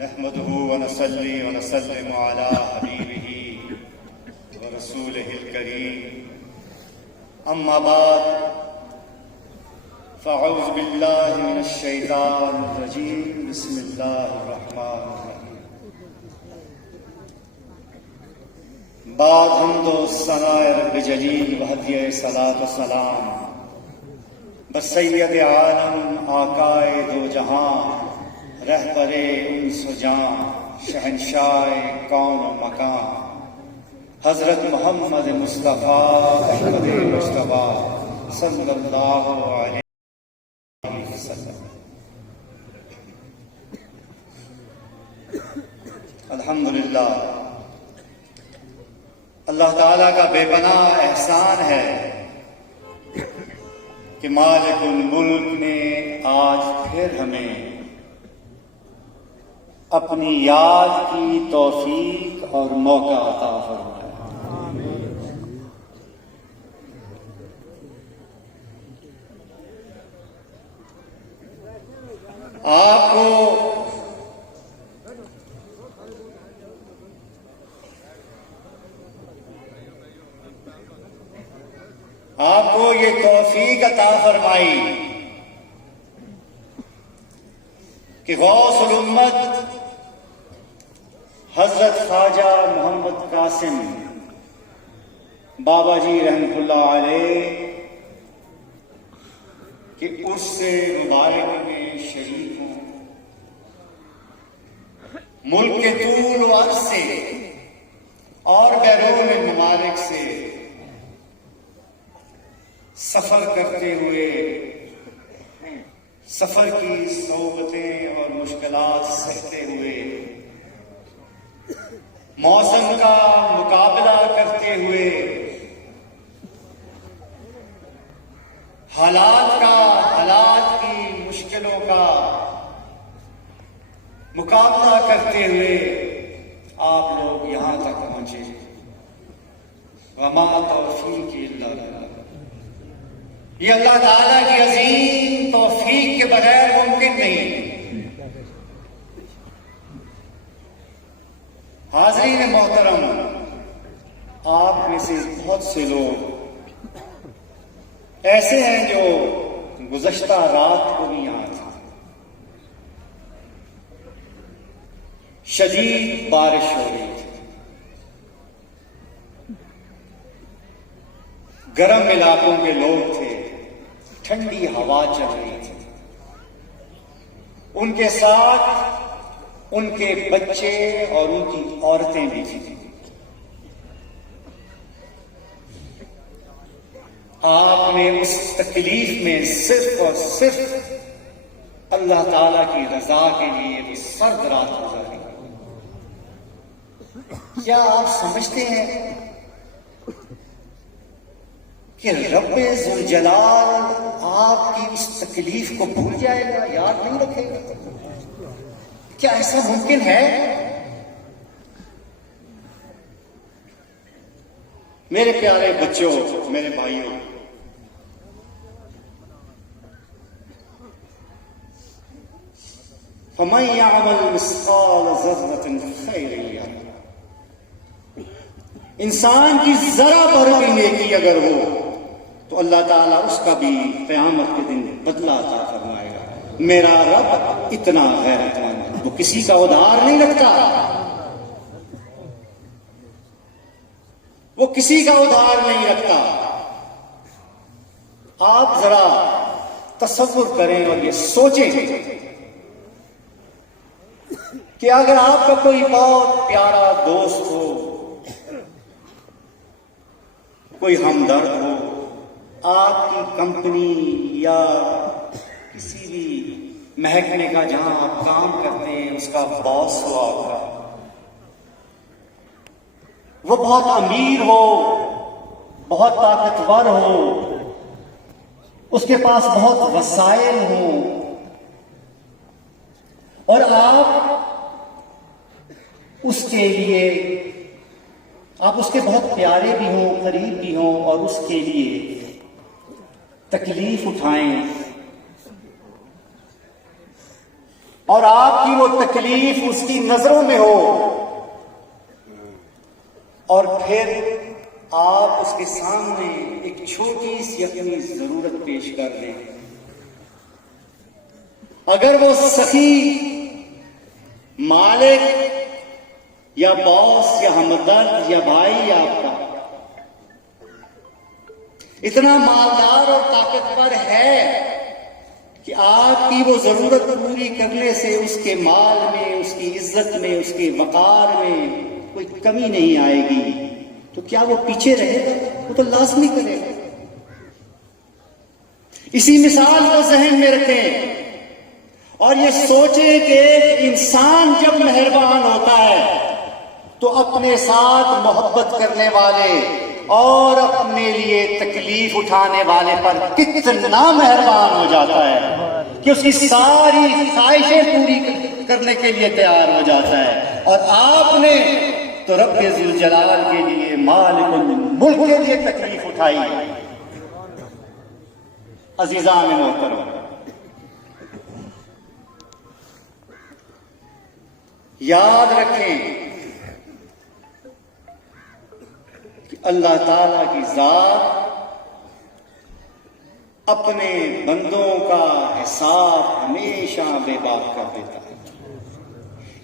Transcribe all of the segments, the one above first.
نحمده ونصلي ونسلم على حبيبه ورسوله الكريم أما بعد فأعوذ بالله من الشيطان الرجيم بسم الله الرحمن الرحيم بعد حمد و ثناء رب جلیل و ہدیہ صلاۃ و سلام بسید عالم آقائے دو جہاں رہبر انس و جاں شہنشاہ کون و مکان حضرت محمد مصطفیٰ احمد مجتبیٰ صلی اللہ علیہ وسلم۔ الحمدللہ، اللہ تعالیٰ کا بے پناہ احسان ہے کہ مالک الملک نے آج پھر ہمیں اپنی یاد کی توفیق اور موقع عطا فرمایا۔ آپ کو یہ توفیق عطا فرمائی کہ غوث الامت حضرت خواجہ محمد قاسم بابا جی رحمۃ اللہ علیہ کہ عرس مبارک میں شریک ہوں، ملک کے طول و عرض سے اور بیرون ممالک سے سفر کرتے ہوئے سفر کی صعوبتیں اور مشکلات سہتے ہوئے موسم کا مقابلہ کرتے ہوئے حالات کی مشکلوں کا مقابلہ کرتے ہوئے آپ لوگ یہاں تک پہنچے۔ وما توفیقی الا باللہ، یہ اللہ تعالیٰ کی عظیم توفیق کے بغیر ممکن نہیں۔ حاضرین محترم، آپ میں سے بہت سے لوگ ایسے ہیں جو گزشتہ رات کو بھی یہاں تھے۔ شدید بارش ہو رہی تھی، گرم علاقوں کے لوگ تھے، ٹھنڈی ہوا چل رہی تھی، ان کے ساتھ ان کے بچے اور ان کی عورتیں بھی تھیں۔ آپ نے اس تکلیف میں صرف اور صرف اللہ تعالی کی رضا کے لیے بھی سرد رات گزاری۔ کیا آپ سمجھتے ہیں کہ رب ذوالجلال آپ کی اس تکلیف کو بھول جائے گا، یاد نہیں رکھے گا؟ کیا ایسا ممکن ہے؟ میرے پیارے بچوں، میرے بھائیوں، فَمَن يَعْمَلْ مِثْقَالَ ذَرَّةٍ خَيْرًا يَرَهُ، انسان کی ذرا برابر نیکی اگر ہو تو اللہ تعالیٰ اس کا بھی قیامت کے دن بدلہ عطا فرمائے گا۔ میرا رب اتنا غیرت مند ہے، وہ کسی کا ادھار نہیں رکھتا، وہ کسی کا ادھار نہیں رکھتا۔ آپ ذرا تصور کریں اور یہ سوچیں کہ اگر آپ کا کوئی بہت پیارا دوست ہو، کوئی ہمدرد ہو، آپ کی کمپنی یا کسی بھی محکمے کا جہاں آپ کام کرتے ہیں اس کا باس ہو آپ کا، وہ بہت امیر ہو، بہت طاقتور ہو، اس کے پاس بہت وسائل ہوں، اور آپ اس کے لیے آپ اس کے بہت پیارے بھی ہوں، قریب بھی ہوں، اور اس کے لیے تکلیف اٹھائیں، اور آپ کی وہ تکلیف اس کی نظروں میں ہو، اور پھر آپ اس کے سامنے ایک چھوٹی سی اپنی ضرورت پیش کر دیں، اگر وہ سخی مالک یا باس یا ہمدرد یا بھائی آپ کا اتنا مالدار اور طاقتور ہے کہ آپ کی وہ ضرورت پوری کرنے سے اس کے مال میں، اس کی عزت میں، اس کے وقار میں کوئی کمی نہیں آئے گی، تو کیا وہ پیچھے رہے گا؟ وہ تو لازمی کرے گا۔ اسی مثال کو ذہن میں رکھیں اور یہ سوچیں کہ انسان جب مہربان ہوتا ہے تو اپنے ساتھ محبت کرنے والے اور اپنے لیے تکلیف اٹھانے والے پر کتنا مہربان ہو جاتا ہے کہ اس کی ساری خواہشیں پوری کرنے کے لیے تیار ہو جاتا ہے۔ اور آپ نے تو رب ذوالجلال کے لیے، مالک الملک کے لیے تکلیف اٹھائی۔ عزیزان محترم، یاد رکھیں کہ اللہ تعالی کی ذات اپنے بندوں کا حساب ہمیشہ بے باک کر دیتا ہے،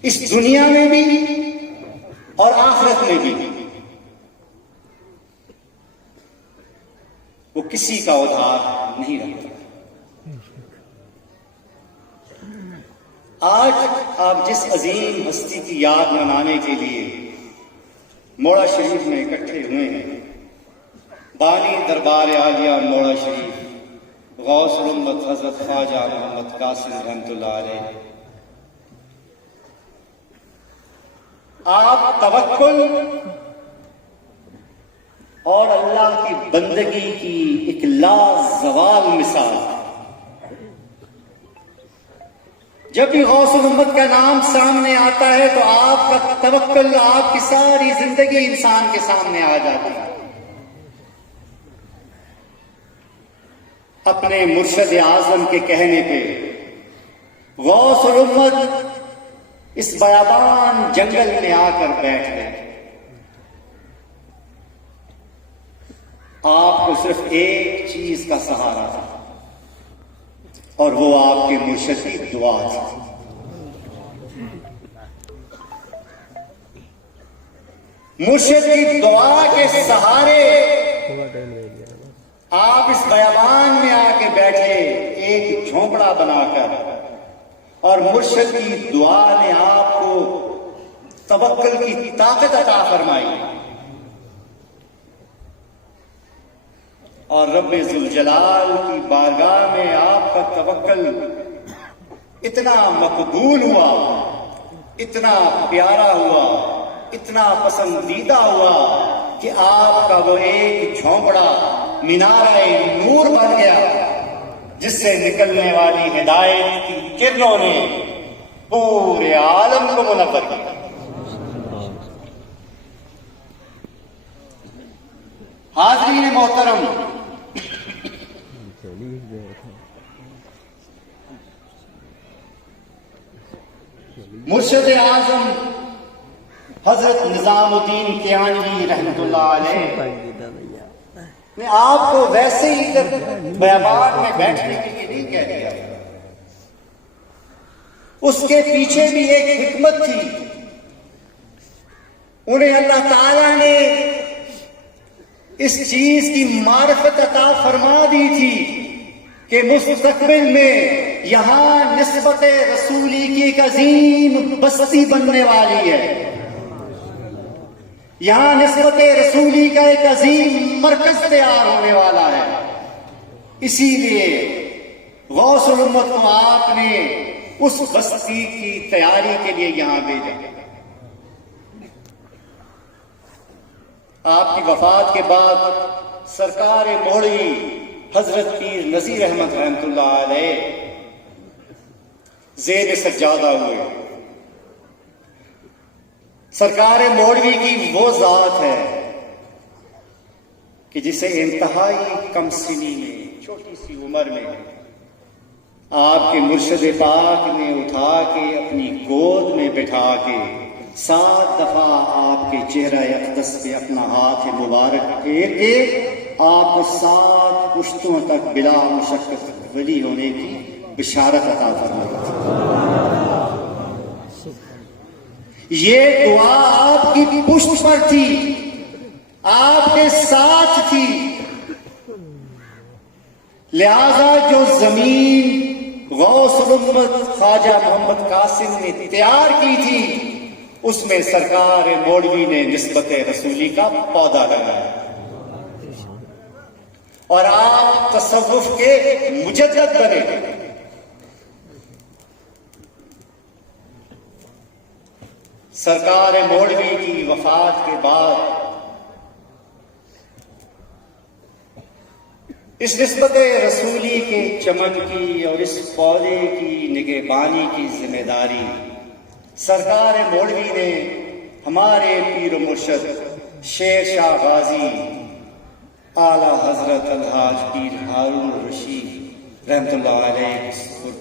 اس دنیا میں بھی اور آخرت میں بھی۔ وہ کسی کا ادھار نہیں رکھتا۔ آج آپ جس عظیم ہستی کی یاد منانے کے لیے موڑا شریف میں اکٹھے ہوئے ہیں، بانی دربار عالیہ موڑا شریف غوث الامت حضرت خواجہ محمد قاسم رحمۃ اللہ علیہ، آپ توکل اور اللہ کی بندگی کی ایک لازوال مثال۔ جب بھی غوث الامت کا نام سامنے آتا ہے تو آپ کا توکل، آپ کی ساری زندگی انسان کے سامنے آ جاتی ہے۔ اپنے مرشد اعظم کے کہنے پہ غوث الامت اس بیابان جنگل میں آ کر بیٹھ گئے۔ آپ کو صرف ایک چیز کا سہارا تھا اور وہ آپ کے مرشد کی دعا تھی۔ مرشد کی دعا کے سہارے آپ اس بیابان میں آ کے بیٹھے، ایک جھونپڑا بنا کر، اور مرشد کی دعا نے آپ کو توکل کی طاقت عطا فرمائی، اور رب ذوالجلال کی بارگاہ میں آپ کا توکل اتنا مقبول ہوا، اتنا پیارا ہوا، اتنا پسندیدہ ہوا کہ آپ کا وہ ایک جھونپڑا مینارہ نور بن گیا، جس سے نکلنے والی ہدایت کی کرنوں نے پورے عالم کو منور کیا۔ حاضرین محترم، مرشد اعظم حضرت نظام الدین کیانوی رحمۃ اللہ علیہ نے آپ کو ویسے ہی بیابان میں بیٹھنے کے لیے نہیں کہہ دیا، اس کے پیچھے بھی ایک حکمت تھی۔ انہیں اللہ تعالیٰ نے اس چیز کی معرفت عطا فرما دی تھی کہ مستقبل میں یہاں نسبت رسولی کی ایک عظیم بستی بننے والی ہے، یہاں نسبت رسولی کا ایک عظیم مرکز تیار ہونے والا ہے۔ اسی لیے غوث الامت کو آپ نے اس بستی کی تیاری کے لیے یہاں بھیجا۔ آپ کی وفات کے بعد سرکار موڑی حضرت پیر نذیر احمد رحمۃ اللہ علیہ زیر سجادہ ہوئے۔ سرکار موڑوی کی وہ ذات ہے کہ جسے انتہائی کم سنی میں، چھوٹی سی عمر میں آپ کے مرشد پاک نے اٹھا کے اپنی گود میں بٹھا کے 7 دفعہ آپ کے چہرہ اقدس پہ اپنا ہاتھ مبارک پھیر کے آپ کو 7 پشتوں تک بلا مشقت ولی ہونے کی بشارت عطا فرمائی. یہ دعا آپ کی پشت پر تھی، آپ کے ساتھ تھی. لہذا جو زمین غوث الامت خواجہ محمد قاسم نے تیار کی تھی اس میں سرکار مولوی نے نسبت رسولی کا پودا لگایا اور آپ تصوف کے مجدد بنے. سرکار مولوی کی وفات کے بعد اس نسبت رسولی کے چمن کی اور اس پودے کی نگہبانی کی ذمہ داری سرکار مولوی نے ہمارے پیر و مرشد شیر شاہ غازی اعلی حضرت الحاج پیر ہارون رشید رحمۃ اللہ علیہ کے سپرد.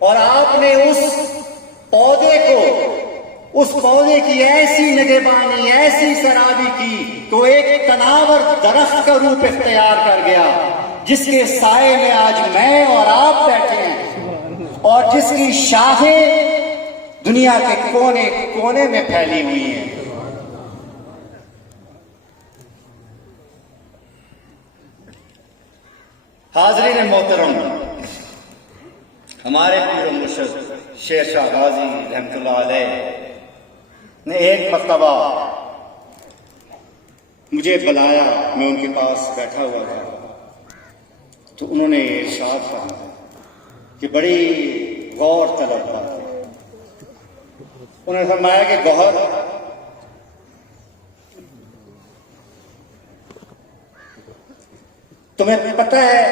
اور آپ نے اس پودے کی ایسی نگہبانی، ایسی سرابی کی تو ایک تناور درخت کا روپ اختیار کر گیا جس کے سائے میں آج میں اور آپ بیٹھے ہیں اور جس کی شاخیں دنیا کے کونے کونے میں پھیلی ہوئی ہیں. حاضرین محترم، ہمارے پیر و مرشد شیر شاہ غازی رحمۃ اللہ علیہ نے ایک مرتبہ مجھے بلایا، میں ان کے پاس بیٹھا ہوا تھا تو انہوں نے ارشاد فرمایا کہ بڑی غور طلب بات ہے. انہوں نے فرمایا کہ گوہر، تمہیں پتہ ہے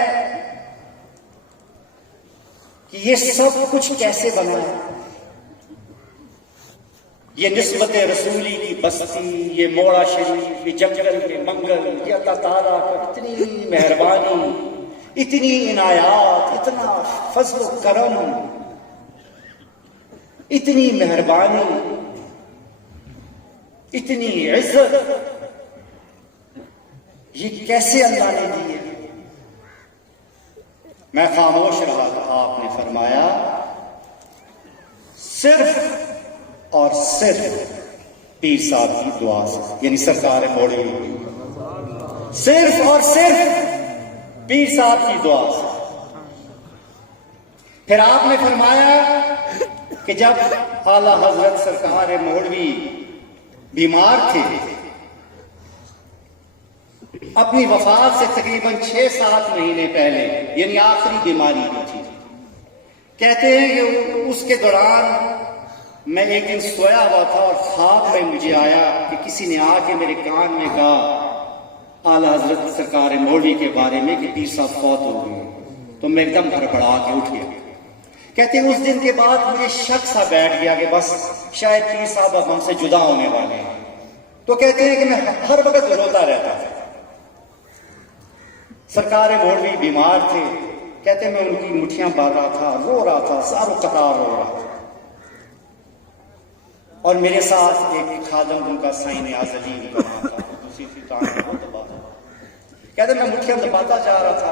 کہ یہ سب کچھ کیسے بنا ہے؟ یہ نسبت رسولی کی بستی، یہ موڑا شریف، یہ جنگل، یہ منگل، یہ اللہ تعالیٰ کا اتنی مہربانی، اتنی عنایات، اتنا فضل و کرم، اتنی مہربانی، اتنی عزت، یہ کیسے اللہ نے دی ہے؟ میں خاموش رہا تھا. آپ نے فرمایا صرف اور صرف پیر صاحب کی دعا سے، یعنی سرکار مولوی، صرف اور صرف پیر صاحب کی دعا سے. پھر آپ نے فرمایا کہ جب اعلی حضرت سرکار مولوی بیمار تھے، اپنی وفات سے تقریباً 6-7 مہینے پہلے، یعنی آخری بیماری کی تھی، کہتے ہیں کہ اس کے دوران میں ایک دن سویا ہوا تھا اور خواب میں مجھے آیا کہ کسی نے آ کے میرے کان میں کہا اعلی حضرت سرکار مولوی کے بارے میں کہ پیر صاحب فوت ہو گئے. تو میں ایک دم گھبرا کے اٹھ گیا. کہتے ہیں اس دن کے بعد مجھے شک سا بیٹھ گیا کہ بس شاید پیر صاحب اب ہم سے جدا ہونے والے ہیں. تو کہتے ہیں کہ میں ہر وقت روتا رہتا تھا. سرکار مولوی بیمار تھے، کہتے ہیں میں ان کی مٹھیاں بھر رہا تھا، رو رہا تھا، ساروں قطار رو رہا تھا. اور میرے ساتھ ایک خادم ان کا سائن عزلی تھا، دوسری کہتے ہیں میں مٹھیاں دباتا جا رہا تھا.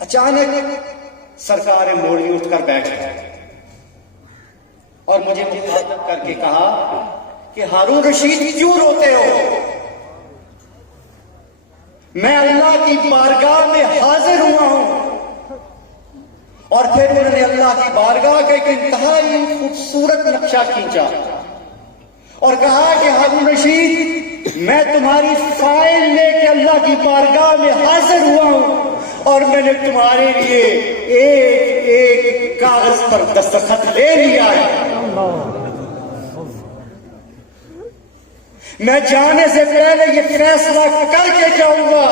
اچانک سرکار مولوی اٹھ کر بیٹھ گئے اور مجھے مخاطب کر کے کہا کہ ہارون رشید کیوں روتے ہو؟ میں اللہ کی بارگاہ میں حاضر ہوا ہوں. اور پھر انہوں نے اللہ کی بارگاہ کا ایک انتہائی خوبصورت نقشہ کھینچا اور کہا کہ ہارون رشید، میں تمہاری فائل لے کے اللہ کی بارگاہ میں حاضر ہوا ہوں اور میں نے تمہارے لیے ایک ایک کاغذ پر دستخط لے لیا ہے. میں جانے سے پہلے یہ فیصلہ کر کے جاؤں گا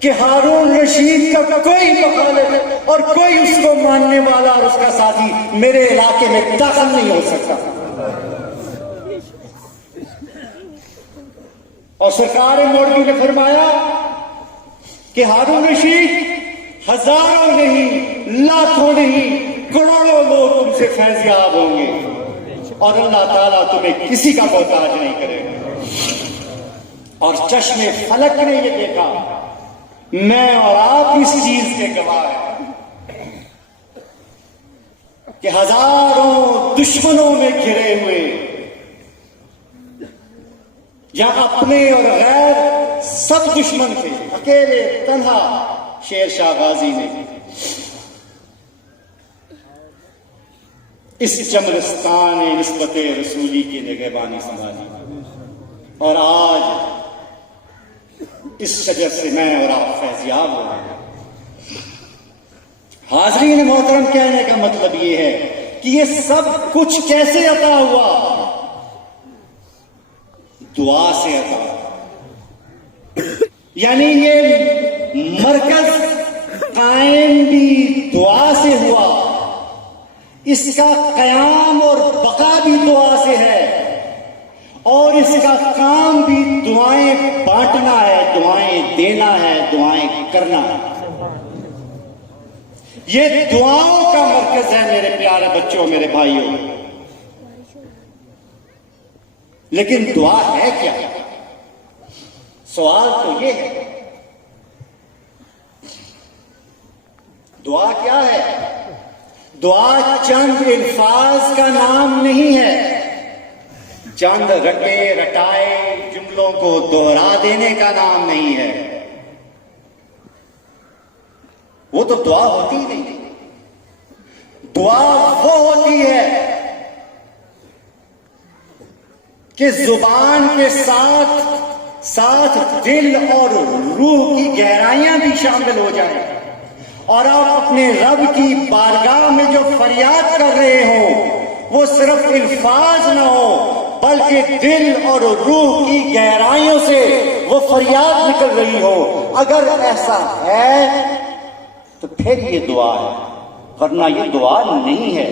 کہ ہارون رشید کا کوئی مخالف اور کوئی اس کو ماننے والا اور اس کا ساتھی میرے علاقے میں داخل نہیں ہو سکتا. اور سرکار مولوی نے فرمایا کہ ہارون رشید ہزاروں نہیں، لاکھوں نہیں، کروڑوں لوگ تم سے فیضیاب ہوں گے اور اللہ تعالیٰ تمہیں کسی کا محتاج نہیں کرے گا۔ اور چشم فلک نے یہ دیکھا، میں اور آپ اس چیز کے گواہ ہیں کہ ہزاروں دشمنوں میں گھرے ہوئے، جہاں اپنے اور غیر سب دشمن تھے، اکیلے تنہا شیر شاہ غازی نے اس چمرستان نسبت رسولی کی نگہبانی سنبھالی، اور آج اس شجر سے میں اور آپ فیضیاب ہو رہے ہیں۔ حاضرین محترم، کہنے کا مطلب یہ ہے کہ یہ سب کچھ کیسے عطا ہوا؟ دعا سے عطا، یعنی یہ مرکز قائم بھی دعا سے ہوا، اس کا قیام اور بقا بھی دعا سے ہے، اور اس کا کام بھی دعائیں بانٹنا ہے، دعائیں دینا ہے، دعائیں کرنا ہے۔ یہ دعاؤں کا مرکز ہے میرے پیارے بچوں، میرے بھائیوں۔ لیکن دعا ہے کیا؟ سوال تو یہ ہے، دعا کیا ہے؟ دعا چند الفاظ کا نام نہیں ہے، چند رٹے رٹائے جملوں کو دوہرا دینے کا نام نہیں ہے۔ وہ تو دعا ہوتی نہیں، دعا وہ ہوتی ہے کہ زبان کے ساتھ ساتھ دل اور روح کی گہرائیاں بھی شامل ہو جائیں، اور آپ اپنے رب کی بارگاہ میں جو فریاد کر رہے ہو وہ صرف الفاظ نہ ہو، بلکہ دل اور روح کی گہرائیوں سے وہ فریاد نکل رہی ہو۔ اگر ایسا ہے تو پھر یہ دعا ہے، ورنہ یہ دعا نہیں ہے۔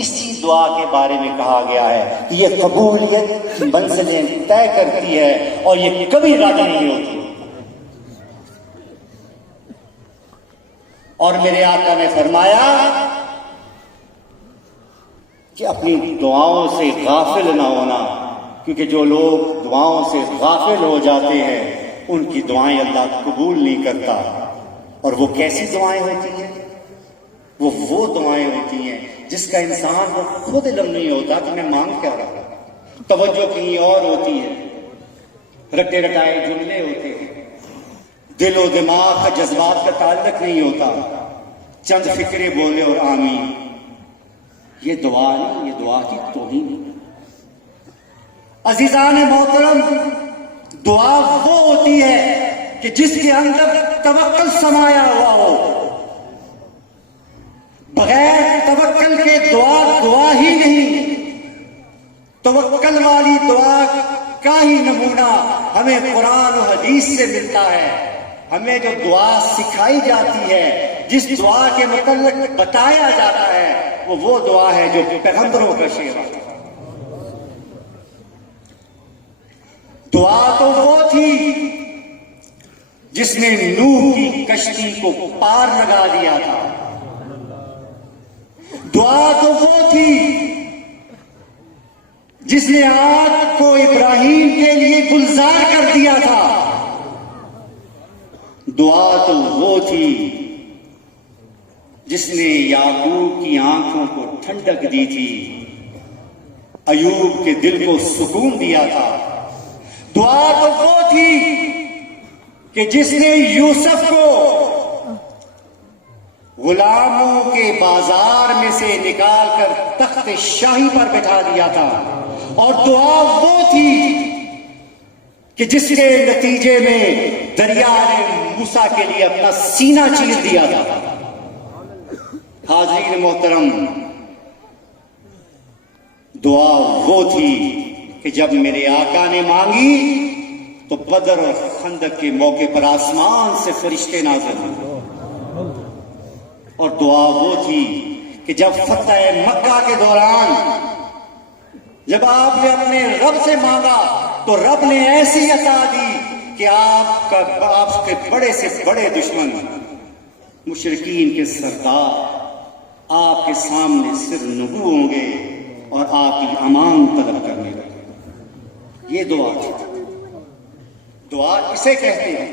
اسی دعا کے بارے میں کہا گیا ہے کہ یہ قبولیت منزلیں طے کرتی ہے اور یہ کبھی رد نہیں ہوتی۔ اور میرے آقا نے فرمایا کہ اپنی دعاؤں سے غافل نہ ہونا، کیونکہ جو لوگ دعاؤں سے غافل ہو جاتے ہیں ان کی دعائیں اللہ قبول نہیں کرتا۔ اور وہ کیسی دعائیں ہوتی ہیں؟ وہ دعائیں ہوتی ہیں جس کا انسان کو خود علم نہیں ہوتا کہ میں مانگ کیا رہا ہوں، توجہ کہیں اور ہوتی ہے، رٹے رٹائے جملے ہوتے ہیں، دل و دماغ کا جذبات کا تعلق نہیں ہوتا، چند فکرے بولے اور آمین۔ یہ دعا نہیں، یہ دعا کی توہین ہے۔ عزیزان محترم، دعا وہ ہوتی ہے کہ جس کے اندر توکل سمایا ہوا ہو۔ بغیر توکل کے دعا ہی نہیں۔ توکل والی دعا کا ہی نمونہ ہمیں قرآن و حدیث سے ملتا ہے۔ ہمیں جو دعا سکھائی جاتی ہے، جس دعا کے متعلق بتایا جاتا ہے، وہ دعا ہے جو پیغمبروں کا شعر ہے۔ دعا تو وہ تھی جس نے نوح کی کشتی کو پار لگا دیا تھا۔ دعا تو وہ تھی جس نے آگ کو ابراہیم کے لیے گلزار کر دیا تھا۔ دعا تو وہ تھی جس نے یعقوب کی آنکھوں کو ٹھنڈک دی تھی، ایوب کے دل کو سکون دیا تھا۔ دعا تو وہ تھی کہ جس نے یوسف کو غلاموں کے بازار میں سے نکال کر تخت شاہی پر بٹھا دیا تھا۔ اور دعا وہ تھی کہ جس کے نتیجے میں دریا نے موسیٰ کے لیے اپنا سینہ چیر دیا تھا۔ حاضرین محترم، دعا وہ تھی کہ جب میرے آقا نے مانگی تو بدر اور خندق کے موقع پر آسمان سے فرشتے نازل ہوئے۔ اور دعا وہ تھی کہ جب فتح مکہ کے دوران جب آپ نے اپنے رب سے مانگا تو رب نے ایسی عطا دی کہ آپ کے بڑے سے بڑے دشمن مشرکین کے سردار آپ کے سامنے سر نگو ہوں گے اور آپ کی امان طلب کرنے لگے۔ یہ دعا تھی، دعا اسے کہتے ہیں۔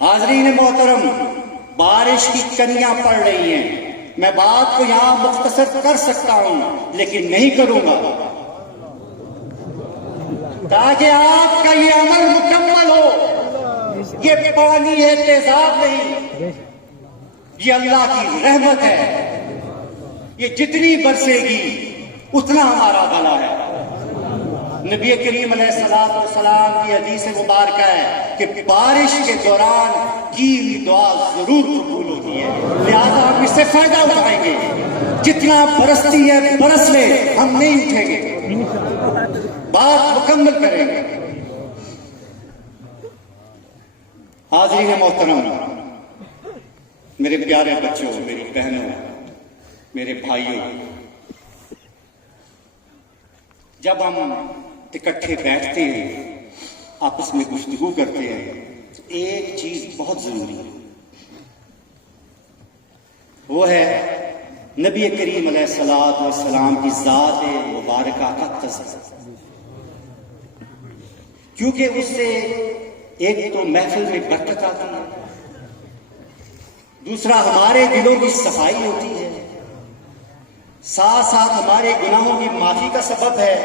حاضرین محترم، بارش کی کنیاں پڑ رہی ہیں، میں بات کو یہاں مختصر کر سکتا ہوں لیکن نہیں کروں گا تاکہ آپ کا یہ عمل مکمل ہو۔ یہ پانی ہے، تیزاب نہیں، یہ اللہ کی رحمت ہے، یہ جتنی برسے گی اتنا ہمارا بھلا ہے۔ نبی کریم علیہ السلام کی حدیث مبارکہ ہے کہ بارش کے دوران کی ہوئی دعا ضرور قبول ہوتی ہے، لہذا ہم اس سے فائدہ اٹھائیں گے۔ جتنا برستی ہے برس لے، ہم نہیں اٹھیں گے، بات مکمل کریں گے۔ حاضرین محترم، میرے پیارے بچوں، میری بہنوں، میرے بھائیوں، جب ہم اکٹھے بیٹھتے ہیں، آپس میں گفتگو کرتے ہیں، تو ایک چیز بہت ضروری ہے، وہ ہے نبی کریم علیہ السلام کی ذات مبارکہ کا تذکرہ، کیونکہ اس سے ایک تو محفل میں برکت آتی ہے، دوسرا ہمارے دلوں کی صفائی ہوتی ہے، ساتھ ساتھ ہمارے گناہوں کی معافی کا سبب ہے،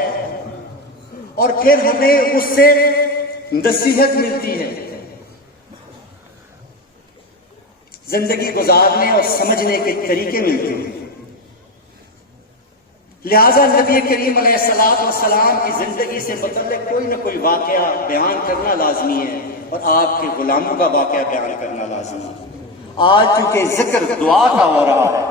اور پھر ہمیں اس سے نصیحت ملتی ہے، زندگی گزارنے اور سمجھنے کے طریقے ملتے ہیں۔ لہذا نبی کریم علیہ السلام کی زندگی سے متعلق کوئی نہ کوئی واقعہ بیان کرنا لازمی ہے، اور آپ کے غلاموں کا واقعہ بیان کرنا لازمی ہے۔ آج چونکہ ذکر دعا کا ہو رہا ہے،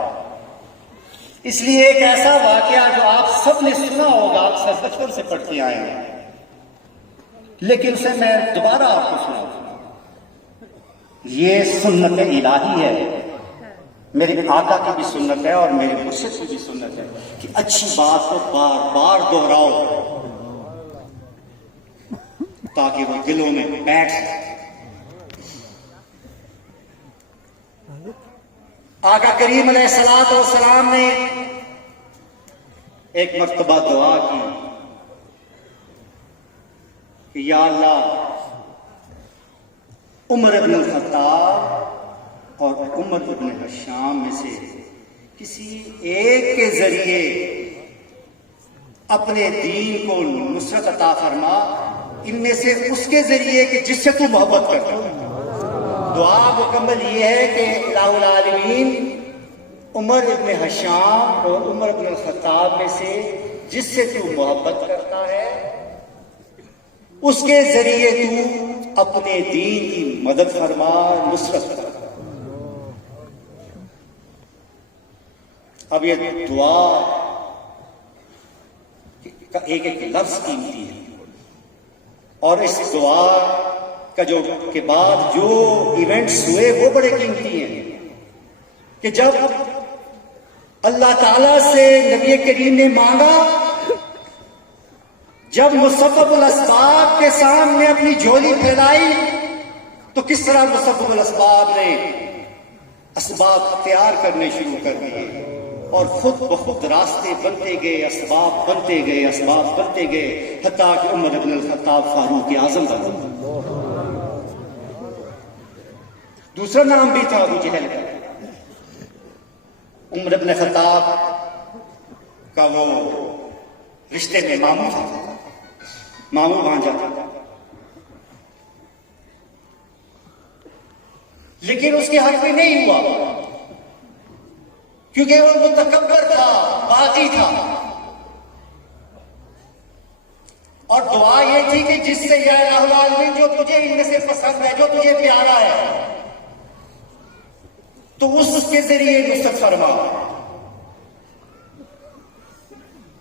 اس لیے ایک ایسا واقعہ جو آپ سب نے سنا ہوگا، اکثر بچپن سے پڑھتے آئے ہیں، لیکن اسے میں دوبارہ آپ کو سناؤں۔ یہ سنت الہی ہے، میرے آقا کی بھی سنت ہے اور میرے مرشد کی بھی سنت ہے کہ اچھی بات کو بار بار دہراؤ تاکہ وہ دلوں میں بیٹھ جائے۔ آقا کریم علیہ السلام نے ایک مرتبہ دعا کی کہ یا اللہ، عمر ابن الخطاب اور عمر ابن حشام میں سے کسی ایک کے ذریعے اپنے دین کو نصرت عطا فرما، ان میں سے اس کے ذریعے کہ جس سے تو محبت کرتا ہے۔ دعا مکمل یہ ہے کہ الہ العالمین عمر ابن حشام اور عمر ابن الخطاب میں سے جس سے تو محبت کرتا ہے، اس کے ذریعے تو اپنے دین کی مدد فرما، نصرت فرما۔ اب یہ دعا کا ایک ایک لفظ قیمتی ہے، اور اس دعا کا کے بعد جو ایونٹس ہوئے وہ بڑے قیمتی ہیں کہ جب اللہ تعالیٰ سے نبی کریم نے مانگا، جب مسبب الاسباب کے سامنے اپنی جھولی پھیلائی تو کس طرح مسبب الاسباب نے اسباب تیار کرنے شروع کر دیے، اور خود بخود راستے بنتے گئے، اسباب بنتے گئے، اسباب بنتے گئے، حتیٰ کہ عمر ابن الخطاب فاروق اعظم بن۔ دوسرا نام بھی تھا ابو جہل کا۔ عمر ابن خطاب کا وہ رشتے میں ماموں تھا، ماموں بھانجا تھا، لیکن اس کے حق میں نہیں ہوا کیونکہ وہ متکبر تھا، باغی تھا، اور دعا یہ تھی کہ جس سے یا الہ العالمین جو تجھے ان میں سے پسند ہے، جو تجھے پیارا ہے، تو اس کے ذریعے نصرت فرما۔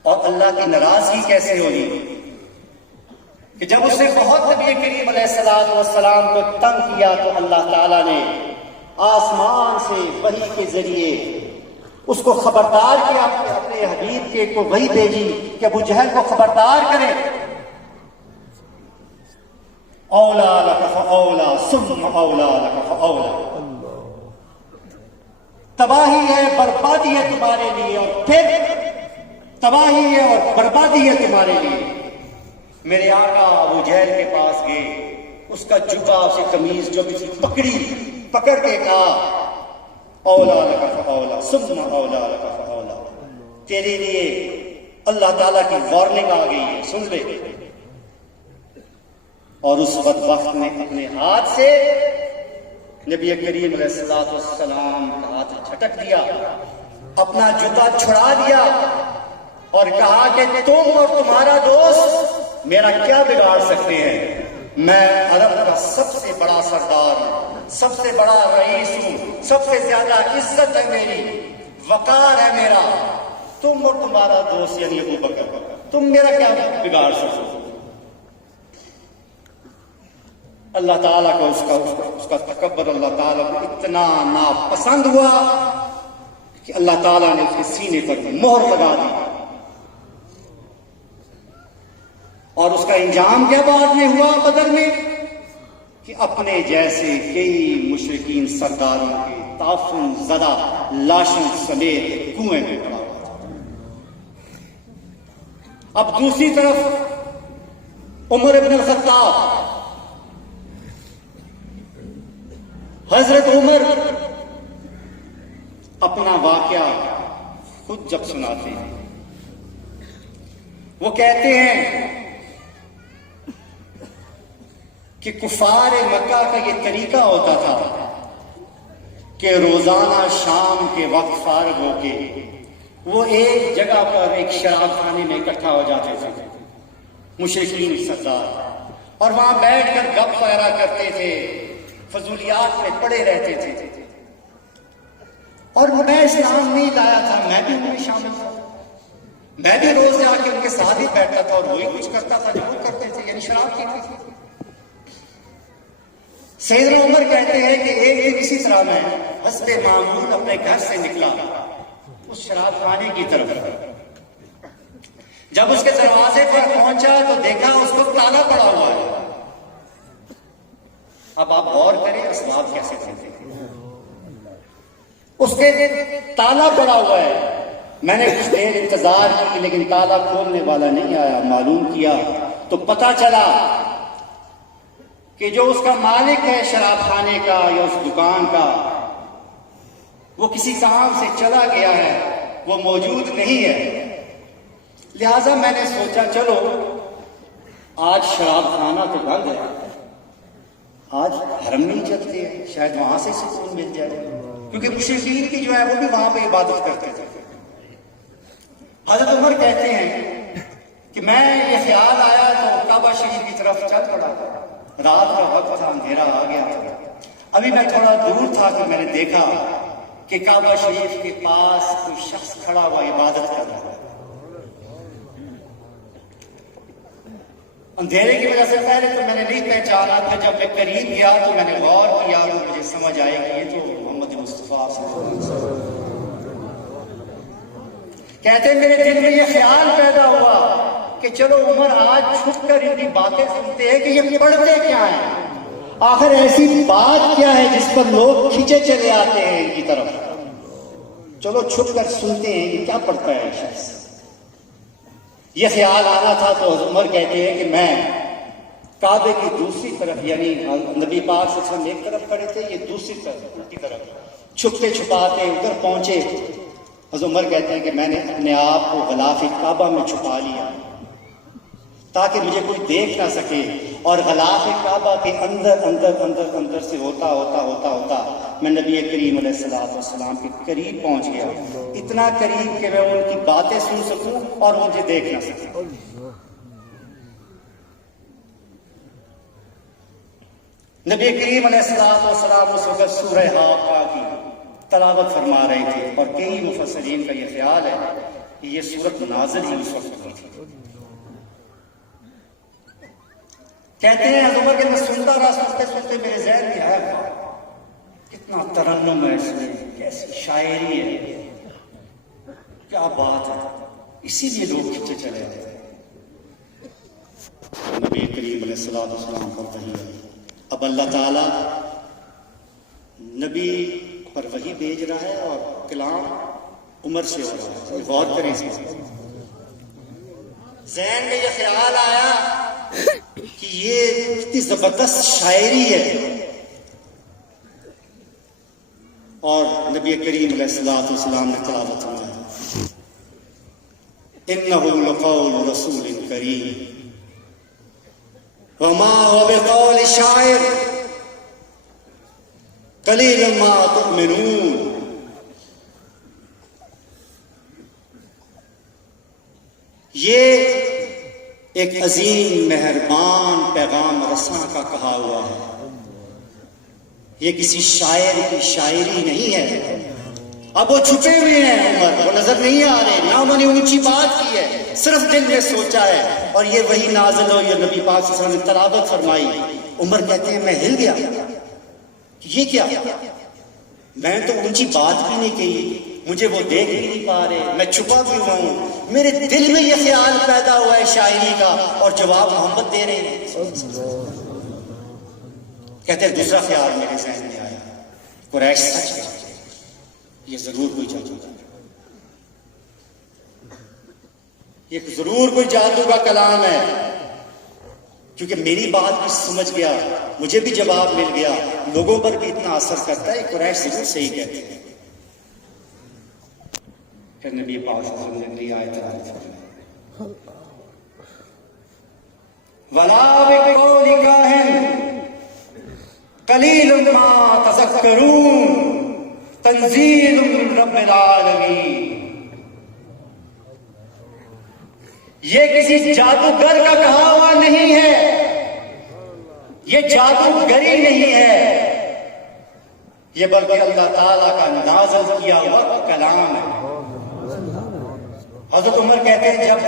اور اللہ کی ناراضگی کیسے ہوئی کہ جب اس نے بہت نبی کریم علیہ السلام کو تنگ کیا تو اللہ تعالیٰ نے آسمان سے وحی کے ذریعے اس کو خبردار کیا، اپنے حبیب کے کو وحی بھیجی کہ ابو جہل کو خبردار کرے اولا لک فاولا ثم اولا لک فاولا. تباہی ہے، بربادی ہے تمہارے لیے، اور پھر تباہی ہے اور بربادی ہے تمہارے لیے. میرے آقا ابو جہل کے پاس گئے، اس کا جبہ، اسے قمیض جو بھی پکڑ کے کہا اولا لک فاولا ثم اولا لک فاولا، تیرے لیے اللہ تعالیٰ کی وارننگ آ گئی ہے، سن لے. اور اس بدبخت نے اپنے ہاتھ سے نبی کریم علیہ السلام کا ہاتھ جھٹک دیا، اپنا جوتا چھڑا دیا اور کہا کہ تم اور تمہارا دوست میرا کیا بگاڑ سکتے ہیں؟ میں عرب کا سب سے بڑا سردار ہوں، سب سے بڑا رئیس ہوں، سب سے زیادہ عزت ہے میری، وقار ہے میرا. تم اور تمہارا دوست یعنی ابو بکر، تم میرا کیا بگاڑ سکتے؟ اللہ تعالیٰ کو اس کا تکبر اللہ تعالیٰ کو اتنا ناپسند ہوا کہ اللہ تعالیٰ نے اس کے سینے پر مہر لگا دی. اور اس کا انجام کیا بعد میں ہوا بدر میں؟ کہ اپنے جیسے کئی مشرکین سرداروں کے تعفن زدہ لاشوں سمیت کنویں میں پڑا. اب دوسری طرف عمر ابن الخطاب، حضرت عمر اپنا واقعہ خود جب سناتے ہیں، وہ کہتے ہیں کہ کفار مکہ کا یہ طریقہ ہوتا تھا کہ روزانہ شام کے وقت فارغ ہو کے وہ ایک جگہ پر ایک شراب خانے میں اکٹھا ہو جاتے تھے مشرکین سردار، اور وہاں بیٹھ کر گپ وغیرہ کرتے تھے، فضولیات میں پڑے رہتے تھے. اور میں اسلام نہیں لایا تھا، میں بھی ان میں شامل تھا، میں بھی روز جا کے ان کے ساتھ ہی بیٹھتا تھا اور وہی کچھ کرتا تھا جو وہ کرتے تھے، یعنی شراب پیتے تھے. سیدنا عمر کہتے ہیں کہ ایک دن اسی طرح میں حسب معمول اپنے گھر سے نکلا اس شراب خانے کی طرف. جب اس کے دروازے پر پہنچا تو دیکھا اس کو تالا پڑا ہوا ہے. اب آپ غور کریں اسباب کیسے تھے. اس کے تالا پڑا ہوا ہے. میں نے کچھ دیر انتظار کی لیکن تالا کھولنے والا نہیں آیا. معلوم کیا تو پتا چلا کہ جو اس کا مالک ہے شراب خانے کا یا اس دکان کا، وہ کسی کام سے چلا گیا ہے، وہ موجود نہیں ہے. لہذا میں نے سوچا چلو آج شراب خانہ تو بند ہے، آج حرم نہیں چلتے ہیں، شاید وہاں سے سکون مل جائے، کیونکہ مشرکین کی جو ہے وہ بھی وہاں پہ عبادت کرتے تھے. حضرت عمر کہتے ہیں کہ میں یہ خیال آیا تو کعبہ شریف کی طرف چل پڑا. رات کا وقت تھا، اندھیرا آ گیا تھا. ابھی میں تھوڑا دور تھا کہ میں نے دیکھا کہ کعبہ شریف کے پاس کوئی شخص کھڑا ہوا عبادت کر رہا ہے. اندھیرے کی وجہ سے پہلے تو میں نے نہیں پہچانا تھا. جب میں قریب گیا تو میں نے غور کیا تو مجھے سمجھ آئے کہ یہ تو محمد مصطفیٰ صلی اللہ علیہ وسلم. کہتے ہیں میرے دل میں یہ خیال پیدا ہوا کہ چلو عمر آج چھپ کر ان کی باتیں سنتے ہیں کہ یہ پڑھتے کیا ہیں، آخر ایسی بات کیا ہے جس پر لوگ کھینچے چلے آتے ہیں ان کی طرف. چلو چھپ کر سنتے ہیں کہ کیا پڑھتا ہے شخص. یہ خیال آنا تھا تو عمر کہتے ہیں کہ میں کعبے کی دوسری طرف، یعنی نبی پاک صلی اللہ علیہ وسلم ایک طرف کھڑے تھے، یہ دوسری طرف کی طرف چھپتے چھپاتے ادھر پہنچے. حضرت عمر کہتے ہیں کہ میں نے اپنے آپ کو غلاف کعبہ میں چھپا لیا تاکہ مجھے کوئی دیکھ نہ سکے، اور غلاف کعبہ کے اندر اندر اندر اندر سے ہوتا ہوتا ہوتا ہوتا میں نبی کریم علیہ السلام کے قریب پہنچ گیا. اتنا قریب کہ میں ان کی باتیں سن سکوں اور مجھے دیکھ نہ سکوں. نبی کریم علیہ السلام اس وقت سورہ حاقہ کی تلاوت فرما رہے تھے، اور کئی مفسرین کا یہ خیال ہے کہ یہ سورت نازل ہی اس وقت ہوئی تھی. کہتے ہیں عمر کہ میں سنتا رہا، سنتے سنتے میرے ذہن میں آیا کتنا ترنم ہے اس میں، کیسی شاعری ہے، کیا بات ہے. اسی لیے لوگ کھینچے چلے آتے ہیں. نبی کریم علیہ السلام پر وحی آئی. اب اللہ تعالیٰ نبی پر وحی بھیج رہا ہے اور کلام عمر سے ہو رہا ہے. غور کریں اس پر. ذہن میں یہ خیال آیا کہ یہ کتنی زبردست شاعری ہے، اور نبی کریم علیہ السلام نے تلاوت فرمایا انه لقول رسول کریم وما هو بقول شاعر قلیل ما تؤمنون. یہ ایک عظیم مہربان پیغام رساں کا کہا ہوا ہے. یہ کسی شاعر کی شاعری نہیں ہے. اب وہ چھپے ہوئے ہیں عمر، وہ نظر نہیں آ رہے، نہ انہوں نے اونچی بات کی ہے، صرف دل میں سوچا ہے. اور یہ وہی نازل ہو، یہ نبی پاک صلی اللہ علیہ وسلم نے تلاوت فرمائی. عمر کہتے ہیں میں ہل گیا، یہ کیا، میں تو اونچی بات بھی نہیں کہی، مجھے وہ دیکھ بھی نہیں پا رہے، میں چھپا بھی ہوا ہوں، میرے دل میں یہ خیال پیدا ہوا ہے شاعری کا، اور جواب محمد دے رہے ہیں. کہتے ہیں دوسرا خیال میرے ذہن میں آیا، قریش سچ ہے، یہ ضرور کوئی جادو ہے، یہ ضرور کوئی جادو کا کلام ہے، کیونکہ میری بات بھی سمجھ گیا، مجھے بھی جواب مل گیا، لوگوں پر بھی اتنا اثر کرتا ہے، قریش ضرور صحیح کہتے ہیں. پھر نبی پاک صلی اللہ علیہ وسلم نے آیت فرمائی وَلَا بِقَوْلِ كَاهِنٍ قَلِيلٌ مَا تَذَكَّرُونَ تَنزِيلٌ مِّن رَّبِّ الْعَالَمِينَ. یہ کسی جادوگر کا کہا ہوا نہیں ہے، یہ جادوگری نہیں ہے، یہ بلکہ اللہ تعالیٰ کا نازل کیا ہوا کلام ہے. حضرت عمر کہتے ہیں جب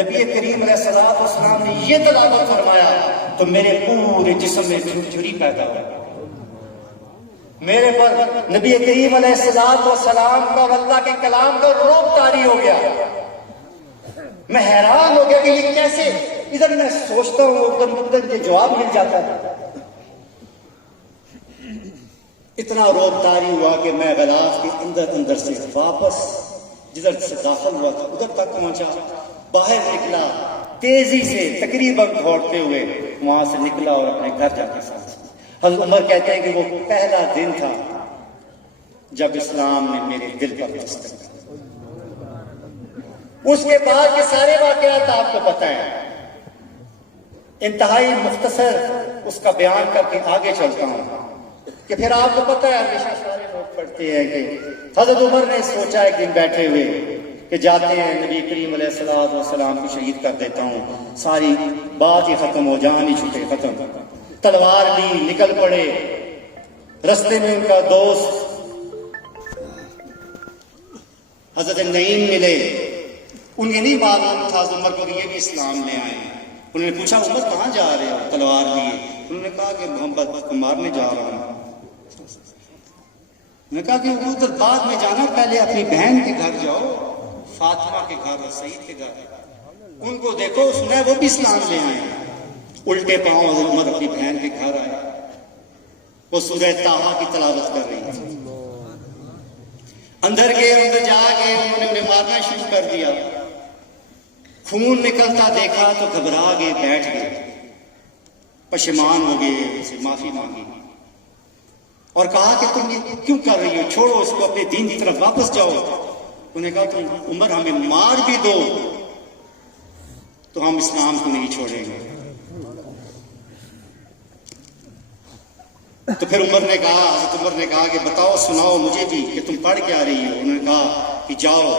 نبی کریم علیہ السلام نے یہ تلاوت فرمایا تو میرے پورے جسم میں جھرجھری پیدا ہوا. میرے پر نبی کریم علیہ السلام کا اللہ کے کلام کا رعب طاری ہو گیا. میں حیران ہو گیا کہ یہ کیسے، ادھر میں سوچتا ہوں ادھر یہ جواب مل جاتا ہے. اتنا رعب طاری ہوا کہ میں غلاف کے اندر سے واپس جدھر سے داخل ہوا تھا ادھر تک پہنچا، باہر نکلا تیزی سے تقریباً دوڑتے ہوئے وہاں سے نکلا اور اپنے گھر جا کے ساتھ. حضرت عمر کہتے ہیں کہ وہ پہلا دن تھا جب اسلام نے میرے دل پر دستک کی. اس کے بعد کے سارے واقعات آپ کو پتہ ہیں، انتہائی مختصر اس کا بیان کر کے آگے چلتا ہوں کہ پھر آپ کو پتہ ہے ہمیشہ سارے لوگ پڑھتے ہیں کہ حضرت عمر نے سوچا ایک دن بیٹھے ہوئے کہ جاتے ہیں نبی کریم علیہ السلام کو شہید کر دیتا ہوں، ساری بات ہی ختم ہو، جان ہی چھوٹے ختم. تلوار لی، نکل پڑے. رستے میں ان کا دوست حضرت نعیم ملے، انہیں نہیں معلوم تھا عمر کو کہ یہ بھی اسلام لے آئے. انہوں نے پوچھا عمر کہاں جا رہے ہو تلوار لیے؟ انہوں نے کہا کہ محمد کو مارنے جا رہا ہوں. میں نے کہا کہ ادھر بعد میں جانا، پہلے اپنی بہن کے گھر جاؤ، فاطمہ کے گھر اور سعید کے گھر، ان کو دیکھو، سنا ہے وہ بھی اسلام لے آئے. الٹے پاؤں حضرت عمر اپنی بہن کے گھر آئے، وہ سورہ طٰہٰ کی تلاوت کر رہی تھی. اندر گئے، اندر جا کے انہوں نے انہیں مارنا شروع کر دیا. خون نکلتا دیکھا تو گھبرا گئے، بیٹھ گئے، پشیمان ہو گئے، اسے معافی مانگی اور کہا کہ تم یہ کیوں کر رہی ہو، چھوڑو اس کو، اپنے دین کی طرف واپس جاؤ. انہوں نے کہا تم عمر ہمیں مار بھی دو تو ہم اسلام کو نہیں چھوڑیں گے. تو پھر حضرت عمر نے کہا کہ بتاؤ، سناؤ مجھے بھی کہ تم پڑھ کیا رہی ہو. انہوں نے کہا کہ جاؤ،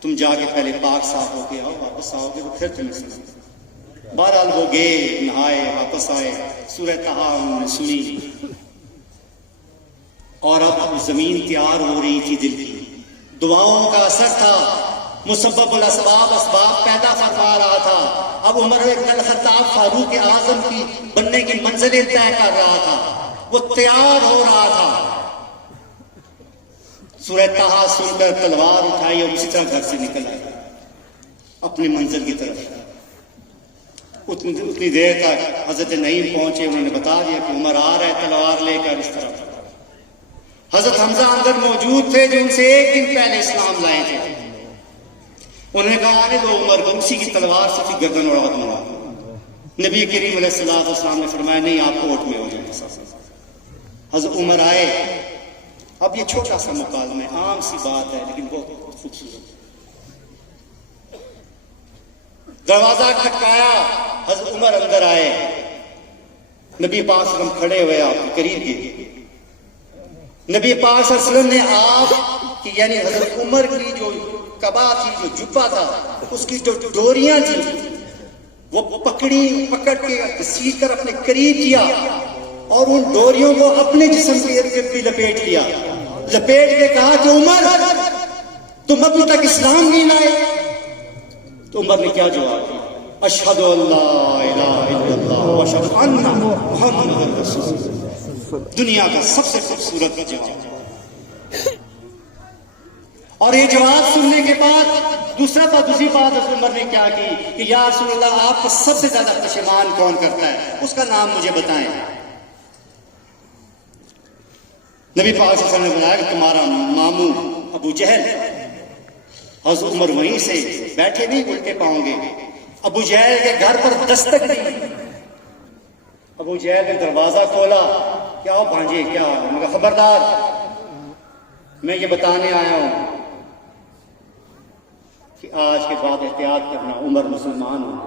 تم جا کے پہلے پاک صاف ہو کے آؤ، واپس آؤ گے تو پھر تمہیں سناؤ. بہرحال وہ گئے، نہائے، واپس آئے، سورہ طٰہٰ انہوں نے سنی، اور اب زمین تیار ہو رہی تھی دل کی. دعاؤں کا اثر تھا، مسبب الاسباب اسباب پیدا فرما رہا تھا. اب عمر بن الخطاب فاروق اعظم کی بننے کی منزلیں طے کر رہا تھا، وہ تیار ہو رہا تھا. سورہ طٰہٰ سن کر تلوار اٹھائی اور اسی طرح گھر سے نکل آئے اپنی منزل کی طرف. اتنی دیر تک حضرت نعیم پہنچے، انہوں نے بتا دیا کہ عمر آ رہا ہے تلوار لے کر اس طرف۔ حضرت حمزہ اندر موجود تھے جو ان سے ایک دن پہلے اسلام لائے تھے۔ انہوں نے کہا آنے دو عمر کو، اسی کی تلوار سے کی گردن اڑا دوں گا۔ نبی کریم علیہ السلام نے فرمایا نہیں، آپ کوٹ میں ہو جائیں۔ حضرت عمر آئے۔ اب یہ چھوٹا سا مکالمہ ہے، عام سی بات ہے لیکن بہت خوبصورت۔ دروازہ کھٹکایا، حضرت عمر اندر آئے، نبی پاک صلی اللہ علیہ وسلم کھڑے ہوئے آپ کے قریب گئے۔ نبی پاک صلی اللہ علیہ وسلم نے آپ کی یعنی حضرت عمر کی جو قبا تھی، جو جبہ تھا، اس کی جو ڈوریاں تھیں وہ پکڑ کے گھسیٹ کر اپنے قریب کیا اور ان ڈوریوں کو اپنے جسم کے ارد گرد بھی لپیٹ لیا۔ لپیٹ کے کہا کہ عمر تم ابھی تک اسلام نہیں لائے؟ تو عمر نے کیا جواب دیا؟ اشہد ان لا الہ الا اللہ واشہد ان محمد رسول اللہ۔ دنیا کا سب سے خوبصورت جواب۔ اور یہ جواب سننے کے بعد دوسری بات حضرت عمر نے کیا کی کہ یا رسول اللہ آپ کو سب سے زیادہ پشیمان کون کرتا ہے، اس کا نام مجھے بتائیں۔ نبی پاک صلی اللہ علیہ وسلم نے بتایا کہ تمہارا ماموں ابو جہل۔ حضرت عمر وہیں سے بیٹھے نہیں، الٹے پاؤں گے۔ ابو جہل کے گھر پر دستک دی۔ ابو جہل نے دروازہ کھولا، کیا بھانجے کیا؟ میں کہا خبردار، میں یہ بتانے آیا ہوں کہ آج کے بعد احتیاط کرنا، عمر مسلمان ہوں۔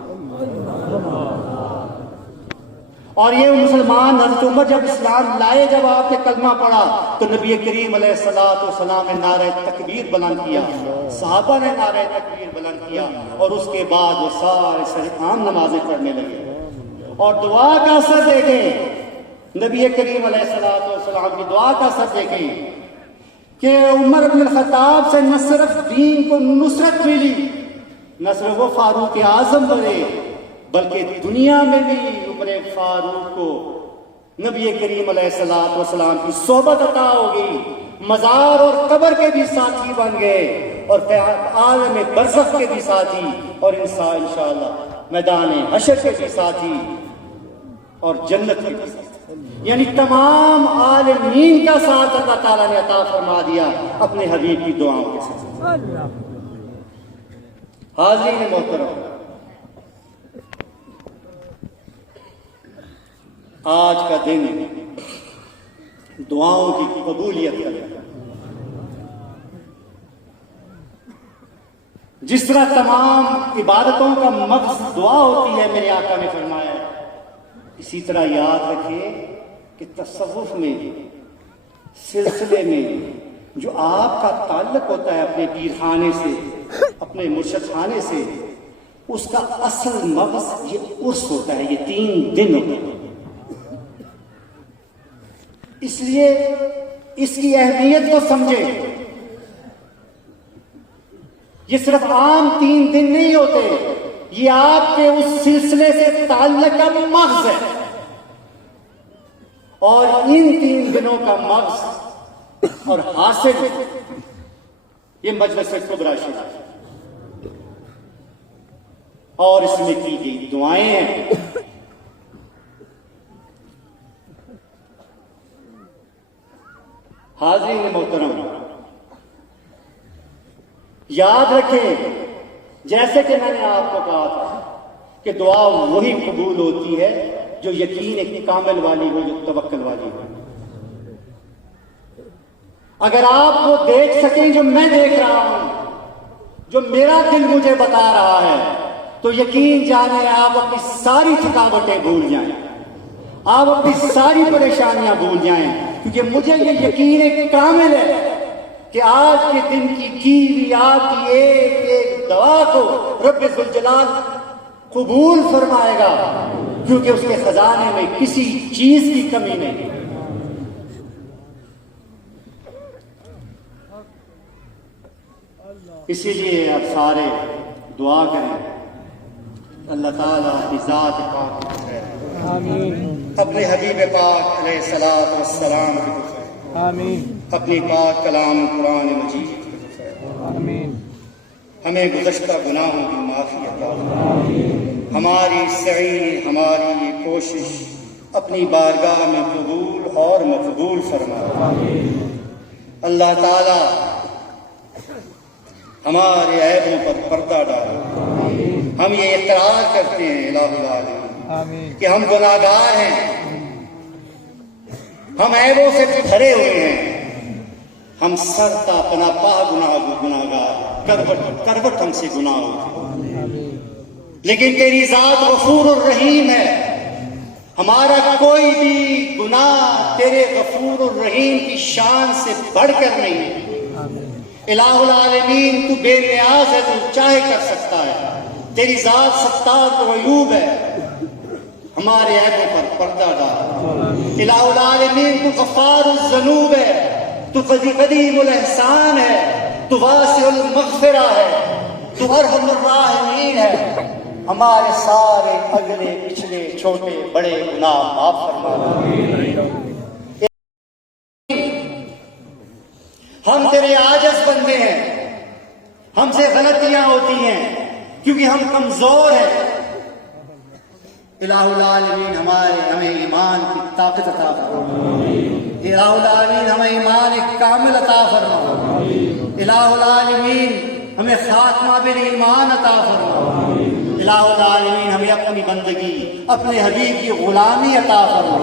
اور یہ مسلمان حضرت عمر جب اسلام لائے، جب آپ نے کلمہ پڑھا تو نبی کریم علیہ السلام نے نعرہ تکبیر بلند کیا، صحابہ نے نعرہ تکبیر بلند کیا، اور اس کے بعد وہ سارے عام نمازیں پڑھنے لگے۔ اور دعا کا اثر دیکھیں، نبی کریم علیہ السلام کی دعا کا اثر دیکھیں کہ عمر بن الخطاب سے نہ صرف دین کو نصرت ملی، نہ صرف وہ فاروق اعظم بنے، بلکہ دنیا میں بھی عمر فاروق کو نبی کریم علیہ السلام کی صحبت عطا ہو گئی، مزار اور قبر کے بھی ساتھی بن گئے، اور عالم برزخ کے بھی ساتھی، اور انشاءاللہ میدان حشر کے بھی ساتھی، اور جنت کے بھی ساتھی، یعنی تمام عالمین کا ساتھ اللہ تعالیٰ نے عطا فرما دیا اپنے حبیب کی دعاؤں کے ساتھ۔ حاضرین محترم، آج کا دن دعاؤں کی قبولیت کا دن۔ جس طرح تمام عبادتوں کا مقصد دعا ہوتی ہے، میرے آقا نے فرمایا، اسی طرح یاد رکھیے کہ تصوف میں، سلسلے میں جو آپ کا تعلق ہوتا ہے اپنے پیر خانے سے، اپنے مرشد خانے سے، اس کا اصل مقصد یہ عرس ہوتا ہے، یہ 3 دن ہوتا ہے۔ اس لیے اس کی اہمیت کو سمجھیں۔ یہ صرف عام 3 دن نہیں ہوتے، یہ آپ کے اس سلسلے سے تعلق کا مغز ہے، اور ان 3 دنوں کا مغز اور حاصل یہ مجلس کبریٰ شریف اور اس میں کی گئی دعائیں ہیں۔ حاضرین محترم، یاد رکھیں، جیسے کہ میں نے آپ کو کہا تھا کہ دعا وہی قبول ہوتی ہے جو یقین ایک کامل والی ہو، جو توکل والی ہو۔ اگر آپ وہ دیکھ سکیں جو میں دیکھ رہا ہوں، جو میرا دل مجھے بتا رہا ہے، تو یقین جانیں آپ اپنی ساری تھکاوٹیں بھول جائیں، آپ اپنی ساری پریشانیاں بھول جائیں، کیونکہ مجھے یہ یقین ایک کامل ہے کہ آج کے دن کی ہوئی آپ کی ایک ایک دعا کو رب ذوالجلال قبول فرمائے گا، کیونکہ اس کے خزانے میں کسی چیز کی کمی نہیں۔ اسی لیے اب سارے دعا کریں، اللہ تعالیٰ کی ذات پاک اپنے حبیب پاک علیہ الصلوۃ والسلام کی آمین، اپنی پاک کلام قرآن مجید کی آمین، ہمیں گزشتہ گناہوں کی معافی عطا فرمائے، ہماری سعی، ہماری یہ کوشش اپنی بارگاہ میں قبول اور مقبول فرما۔ اللہ تعالی ہمارے عیبوں پر پردہ ڈالو۔ ہم یہ اقرار کرتے ہیں الہ العالمین کہ ہم گناہگار ہیں، ہم عیبوں سے بھرے ہوئے ہیں، ہم سر تا پنا پا گناہگار، کروٹ ہم سے گناہ ہوتے ہیں، لیکن تیری ذات غفور الرحیم ہے۔ ہمارا کوئی بھی گناہ تیرے غفور الرحیم کی شان سے بڑھ کر نہیں ہے۔ الہ العالمین تو بے نیاز ہے، تو چاہے کر سکتا ہے، تیری ذات ستار العیوب ہے، ہمارے عیبوں پر پردہ ڈال۔ الہ العالمین تو غفار الذنوب ہے، تو قدیم الاحسان ہے، تو واسع المغفرہ ہے، تو ارحم الراحمین ہے، ہمارے سارے اگلے پچھلے چھوٹے بڑے گناہ معاف فرما۔ ہم تیرے عاجز بندے ہیں، ہم سے غلطیاں ہوتی ہیں کیونکہ ہم کمزور ہیں۔ الہ العالمین ہمیں ایمان کی طاقت عطا فرما۔ الہ العالمین ہمیں ایمان کامل عطا فرما۔ الہ العالمین ہمیں خاتمہ بالایمان عطا فرما۔ الہ العالمین ہمیں اپنی بندگی، اپنے حبیب کی غلامی عطا فرما۔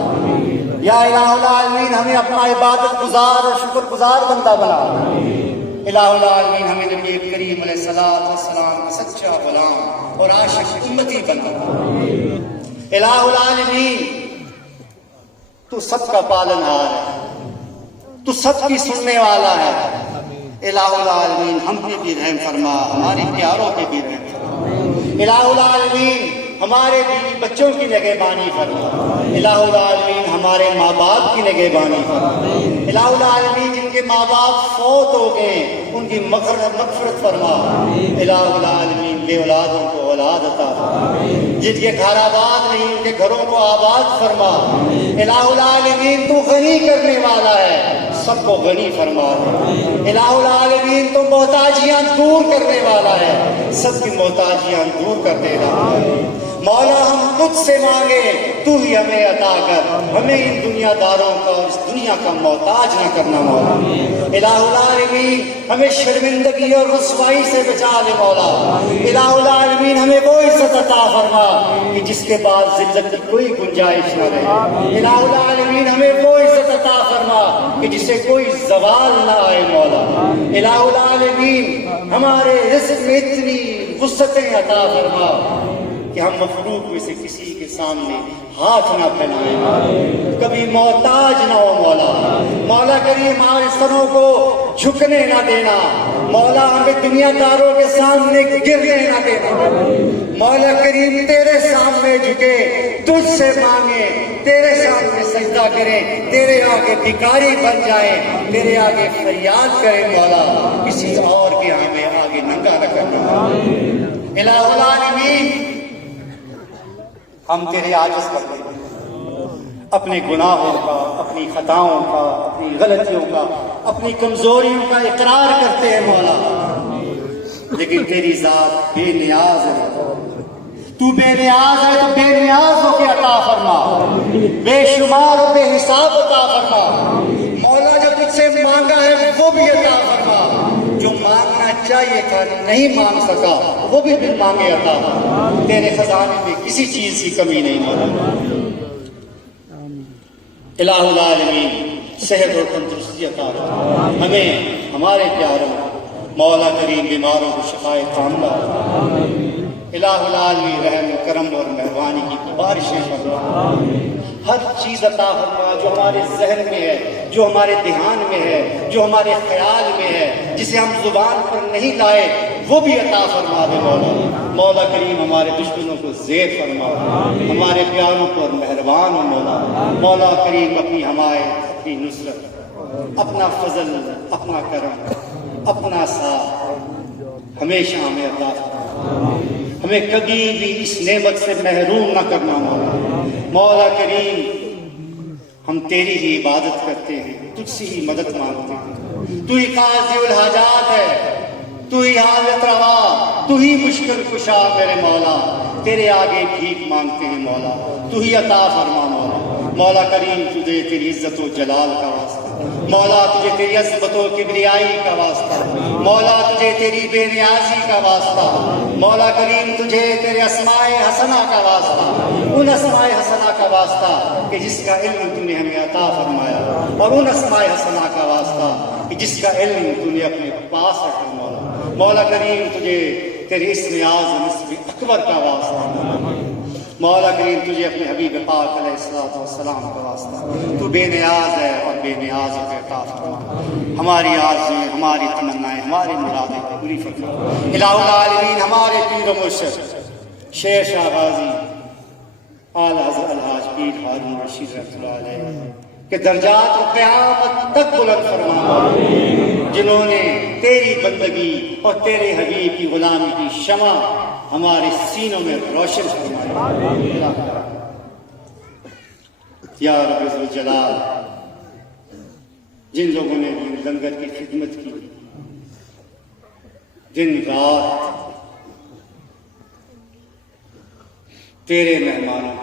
یا الہ العالمین ہمیں اپنا عبادت گزار اور شکر گزار بندہ بنا۔ الہ العالمین ہمیں نبی کریم علیہ السلام کا سچا غلام اور عاشق امتی بنا۔ الہ العالمین تو سب کا پالن ہار ہے، تو سب کی سننے والا ہے۔ الہ العالمین ہم پہ بھی رحم فرما، ہمارے پیاروں پہ بھی رحم فرما۔ الہ العالمین ہمارے بیوی بچوں کی نگہبانی فرما۔ الہ العالمین ہمارے ماں باپ کی نگہبانی فرما۔ الہ العالمین جن کے ماں باپ فوت ہو گئے ان کی مغفرت فرما۔ الہ العالمین بے اولادوں کو اولاد عطا فرما، جن کے گھر آباد نہیں ان کے گھروں کو آباد فرما۔ الہ العالمین تو غنی کرنے والا ہے، سب کو غنی فرما دے۔ الہ العالمین تو محتاجیاں دور کرنے والا ہے، سب کی محتاجیاں دور کر دے گا۔ مولا ہم تجھ سے مانگے تو ہی ہمیں عطا کر، ہمیں ان دنیا داروں کا اور اس دنیا کا محتاج نہ کرنا مولا۔ الہ العالمین ہمیں شرمندگی اور رسوائی سے بچا لے مولا۔ الہ العالمین ہمیں وہ عزت عطا فرما کہ جس کے بعد ذلت کی کوئی گنجائش نہ رہے۔ الہ العالمین ہمیں وہ عزت عطا فرما کہ جسے کوئی زوال نہ آئے مولا۔ الہ العالمین ہمارے رزق میں اتنی وسعتیں عطا فرما کہ ہم مخلوق میں سے کسی کے سامنے ہاتھ نہ پھیلائیں، کبھی محتاج نہ ہو مولا۔ مولا کریم ہمارے سروں کو جھکنے نہ دینا مولا، ہمیں دنیا داروں کے سامنے گرنے نہ دینا مولا کریم۔ تیرے سامنے جھکے، تجھ سے مانگے، تیرے سامنے سجدہ کریں، تیرے آگے بھکاری بن جائیں، تیرے آگے فریاد کریں مولا، کسی اور کے ہمیں آگے ننگا نہ کرنا۔ الہ العالمین ہم تیرے عاجز بندے ہیں، اپنے گناہوں کا، اپنی خطاؤں کا، اپنی غلطیوں کا، اپنی کمزوریوں کا اقرار کرتے ہیں مولا، لیکن تیری ذات بے نیاز ہے۔ تو بے نیاز ہے تو بے نیاز ہو کے عطا فرما، بے شمار و بے حساب عطا فرما مولا۔ جو تجھ سے مانگا ہے وہ بھی عطا فرما، جو مانگنا چاہیے تھا نہیں مانگ سکا وہ بھی پھر مانگے عطا فرما۔ تیرے خزانے میں کسی چیز کی کمی نہیں مولا۔ الہ العالمین صحت اور تندرستی عطا فرما ہمیں، ہمارے پیاروں مولا کریم، بیماروں کو شفائے کاملہ۔ الہ العالمین رحم و کرم اور مہربانی کی بارشیں فرما، ہر چیز عطا فرما جو ہمارے ذہن میں ہے، جو ہمارے دھیان میں ہے، جو ہمارے خیال میں ہے، جسے ہم زبان پر نہیں لائے وہ بھی عطا فرما دے مولا۔ مولا کریم ہمارے دشمنوں کو زیر فرما، ہمارے پیاروں پر مہربان ہو مولا۔ مولا کریم اپنی حمایت، اپنی نصرت، اپنا فضل، اپنا کرم، اپنا ساتھ ہمیشہ ہمیں عطا فرما، ہمیں کبھی بھی اس نعمت سے محروم نہ کرنا مولا۔ مولا کریم ہم تیری ہی عبادت کرتے ہیں، تجھ سے ہی مدد مانگتے ہیں، تو ہی قاضی الحاجات ہے، تو ہی حاجت روا، تو ہی مشکل کشا میرے مولا۔ تیرے آگے بھیک مانگتے ہیں مولا، تو ہی عطا فرما مولا۔ مولا کریم تجھے تیری عزت و جلال کا واسطہ، مولا تجھے تیری عظمت و کبریائی کا واسطہ، مولا تجھے تیری بے نیازی کا واسطہ، مولا کریم تجھے تیرے اسماء حسنہ کا واسطہ، ان اسماء حسنہ کا واسطہ کہ جس کا علم تو نے ہمیں عطا فرمایا، اور ان اسماء حسنہ کا واسطہ کہ جس کا علم تو نے اپنے پاس رکھا مولا۔ مولا کریم تجھے تیرے اسم اعظم اسم اکبر کا واسطہ، مولا کریم تجھے اپنے حبیب پاک علیہ الصلوۃ والسلام کا واسطہ، تو بے نیاز ہے اور بے نیاز پہ عطا فرما۔ ہماری آرزویں، ہماری تمنائیں، ہماری مرادیں پوری فرما۔ الہ العالمین ہمارے پیر و مرشد شیر شاہ غازی اعلیٰ حضرت الحاج پیر ہارون رشید رحمۃ اللہ علیہ کہ درجات و قیامت تک بلند فرما، جنہوں نے تیری بندگی اور تیرے حبیب کی غلامی کی شمع ہمارے سینوں میں روشن فرمائی۔ یا رب ذوالجلال، جن لوگوں نے لنگر کی خدمت کی، دن رات تیرے مہمانوں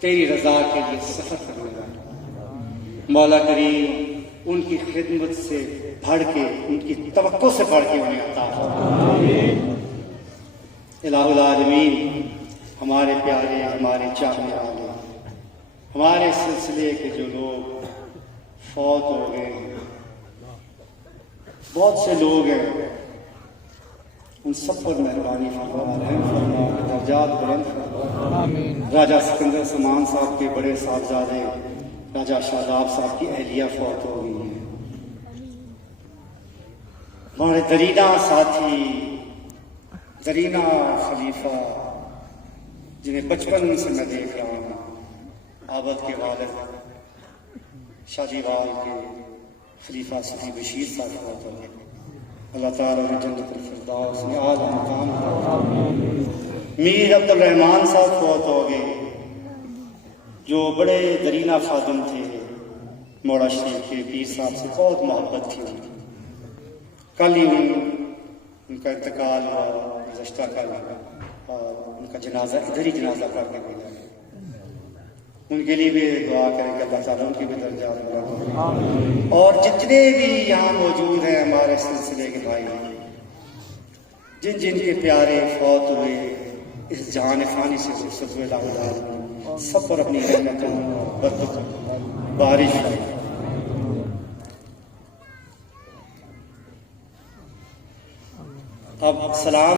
تیری رضا کے لیے سفر کرنے والے، مولا کریم ان کی خدمت سے بڑھ کے، ان کی توقع سے بڑھ کے انہیں عطا فرما۔ الہ العالمین ہمارے پیارے، ہمارے چاہنے والے، ہمارے سلسلے کے جو لوگ فوت ہو گئے ہیں، بہت سے لوگ ہیں، ان سب پر مہربانی فرما، رحم فرما، درجات بلند فرما۔ راجہ سکندر سمان صاحب کے بڑے صاحبزادے راجہ شاداب صاحب کی اہلیہ فوت ہو گئی ہیں۔ ہمارے درینہ ساتھی، درینہ خلیفہ، جنہیں بچپن سے میں دیکھ رہا ہوں، عابد کے والد شادی وال کے خلیفہ صفی بشیر صاحب فوت ہو گئے۔ اللہ تعالیٰ نے جنت الفردوس میں اعلیٰ مقام دیا۔ میر عبد الرحمان صاحب فوت ہو گئے، جو بڑے درینہ خادم تھے، موڑا شریف کے پیر صاحب سے بہت محبت تھی ان کی۔ کل ہی ان کا انتقال ہوا، گزشتہ کل، اور ان کا جنازہ ادھر ہی جنازہ پڑھ کے بھیجا۔ ان کے لیے بھی دعا کریں کہ اللہ تعالیٰ ان کی بھی درجات بلند کرے، اور جتنے بھی یہاں موجود ہیں ہمارے سلسلے کے بھائی، جن جن کے پیارے فوت ہوئے، اس جہان فانی سے رخصت ہوئے، الہ العالمین سب پر اپنی رحمتوں برکت بارش کرے۔ اب سلام